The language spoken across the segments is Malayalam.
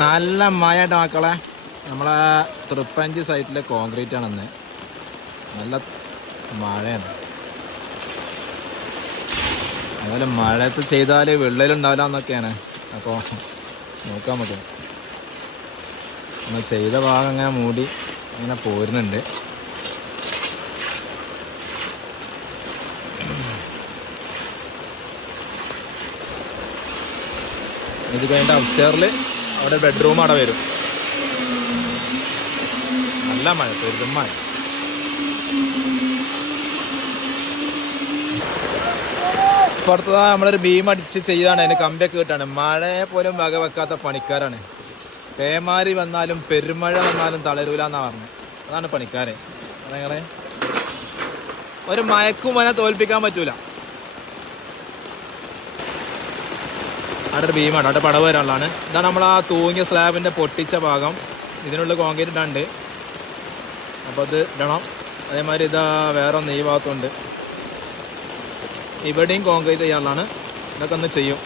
നല്ല മഴയായിട്ട് മക്കളെ. നമ്മളെ തൃപ്പഞ്ചി സൈറ്റിലെ കോൺക്രീറ്റ് ആണെന്ന് നല്ല മഴയാണ്. അതുപോലെ മഴയത്ത് ചെയ്താൽ വെള്ളയിലുണ്ടാവില്ല എന്നൊക്കെയാണ്. അപ്പോൾ നോക്കാൻ പറ്റും. നമ്മൾ ചെയ്ത ഭാഗം അങ്ങനെ മൂടി അങ്ങനെ പോരുന്നുണ്ട്. ഇത് കഴിഞ്ഞിട്ട് അപ്സ്റ്റേറിൽ അവിടെ ബെഡ്റൂം അവിടെ വരും. നല്ല മഴ പെരുതും മഴ. ഇപ്പൊ അടുത്തതാ നമ്മളൊരു ബീം അടിച്ച് ചെയ്താണ്. അതിന് കമ്പിയൊക്കെ കിട്ടാണ്. മഴയെ പോലും വക വെക്കാത്ത പണിക്കാരാണ്. പേമാരി വന്നാലും പെരുമഴ വന്നാലും തളരൂല എന്നാ അതാണ് പണിക്കാരെ. അതെങ്ങനെ? ഒരു മയക്കും വനെ തോൽപ്പിക്കാൻ പറ്റൂല. അവിടെ ഭീമാണ് അവിടെ പടവ് വരാനുള്ളതാണ്. ഇതാണ് നമ്മൾ ആ തൂങ്ങിയ സ്ലാബിന്റെ പൊട്ടിച്ച ഭാഗം. ഇതിനുള്ള കോൺക്രീറ്റ് ഇടാണ്ട് അപ്പോൾ അത് ഇടണം. അതേമാതിരി ഇതാ വേറെ ഒന്ന് ഈ ഭാഗത്തുണ്ട്. ഇവിടെയും കോൺക്രീറ്റ് ചെയ്യാനുള്ളതാണ്. ഇതൊക്കെ ഒന്ന് ചെയ്യും.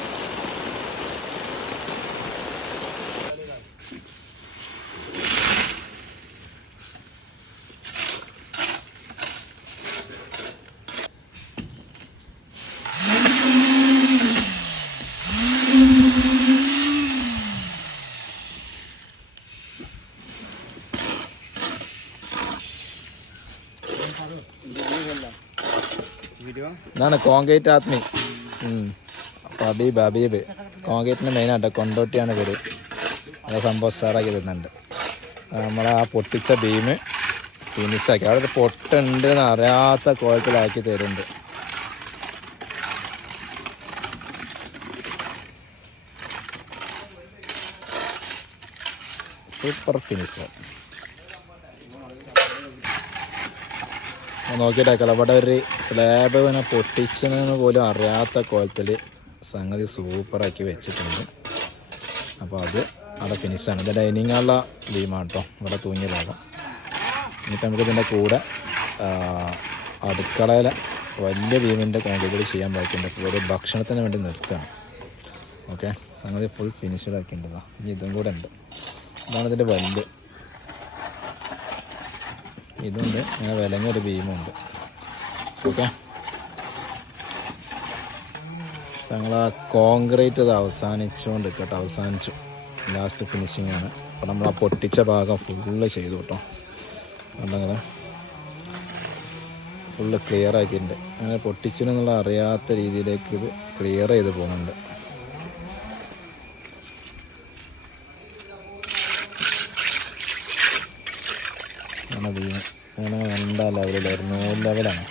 ഇതാണ് കോൺക്രീറ്റ് ആത്മി. അബീബ് ഹബീബ് കോൺക്രീറ്റിന് മെയിനായിട്ട് കൊണ്ടോട്ടിയാണ് പേര് അത് സംഭവം സ്റ്റാറാക്കി തരുന്നുണ്ട്. നമ്മളെ ആ പൊട്ടിച്ച ബീം ഫിനിഷാക്കി. അവിടെ പൊട്ടുണ്ട് എന്ന് അറിയാത്ത കോലത്തിലാക്കി തരുന്നുണ്ട്. Super finish. നോക്കിയിട്ടേക്കല ഇവിടെ ഒരു സ്ലാബ് ഇങ്ങനെ പൊട്ടിച്ചെന്ന് പോലും അറിയാത്ത കോലത്തിൽ സംഗതി സൂപ്പറാക്കി വെച്ചിട്ടുണ്ട്. അപ്പോൾ അത് അവിടെ ഫിനിഷാണ് ഇത് ഡൈനിങ് ഹാളിലെ ബീമാണ് കേട്ടോ ഇവിടെ തൂങ്ങിയ ഭാഗം. ഇനിയിപ്പോൾ നമുക്ക് ഇതിന്റെ കൂടെ അടുക്കളയിലെ വലിയ ബീമിന്റെ കോൺക്രീറ്റ് ചെയ്യാൻ ബാക്കിയുണ്ട് അപ്പോൾ ഒരു ഭക്ഷണത്തിന് വേണ്ടി നിർത്തുകയാണ് ഓക്കെ സംഗതി ഫുൾ ഫിനിഷഡ് ആക്കിയിട്ടുണ്ടതാ ഇനി ഇതും കൂടെ ഉണ്ട്. ഇതാണ് ഇതിന്റെ വലുത് ഇതുണ്ട്. അങ്ങനെ വിലങ്ങൊരു ബീമുണ്ട്. ഓക്കെ. ഞങ്ങൾ ആ കോൺക്രീറ്റ് ഇത് അവസാനിച്ചുകൊണ്ട് കേട്ടോ അവസാനിച്ചു. ലാസ്റ്റ് ഫിനിഷിംഗ് ആണ്. അപ്പോൾ നമ്മൾ ആ പൊട്ടിച്ച ഭാഗം ഫുള്ള് ചെയ്തു കേട്ടോ. ഉണ്ടെങ്കിൽ ഫുള്ള് ക്ലിയർ ആക്കിയിട്ടുണ്ട്. അങ്ങനെ പൊട്ടിച്ചെന്നുള്ള അറിയാത്ത രീതിയിലേക്ക് ഇത് ക്ലിയർ ചെയ്ത് പോകുന്നുണ്ട്. അങ്ങനെ വീണ്. അങ്ങനെ കണ്ട ലെവലിലായിരുന്നു ലെവലാണ്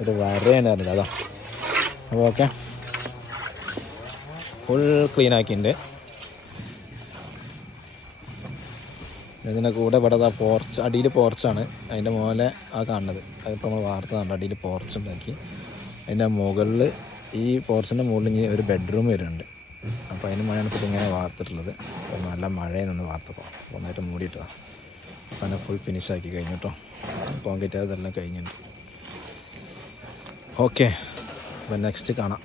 ഒരു വരയുണ്ടായിരുന്നില്ല അതാ. അപ്പോൾ ഓക്കെ. ഫുൾ ക്ലീൻ ആക്കിയിട്ടുണ്ട്. ഇതിന്റെ കൂടെ ഇവിടെ അതാ പോർച്ച് അടിയിൽ പോർച്ചാണ് അതിന്റെ മുകളിലെ ആ കാണുന്നത്. അതിപ്പോൾ നമ്മൾ വാർത്ത കണ്ട അടിയിൽ പോർച്ച് ഉണ്ടാക്കി. അതിന്റെ മുകളിൽ ഈ പോർച്ചിന്റെ മുകളിൽ ഇനി ഒരു ബെഡ്റൂം വരുന്നുണ്ട്. അപ്പോൾ അതിന് മഴയാണ് ഇപ്പോൾ ഇങ്ങനെ വാർത്തിട്ടുള്ളത്. നല്ല മഴയെന്നൊന്ന് വാർത്തപ്പോൾ നന്നായിട്ട് മൂടിയിട്ടതാണ് അപ്പോൾ അതിനെ ഫുൾ ഫിനിഷ് ആക്കി കഴിഞ്ഞു കേട്ടോ കോൺക്രീറ്റ് അതെല്ലാം കഴിഞ്ഞിട്ടുണ്ട്. ഓക്കെ അപ്പോൾ നെക്സ്റ്റ് കാണാം.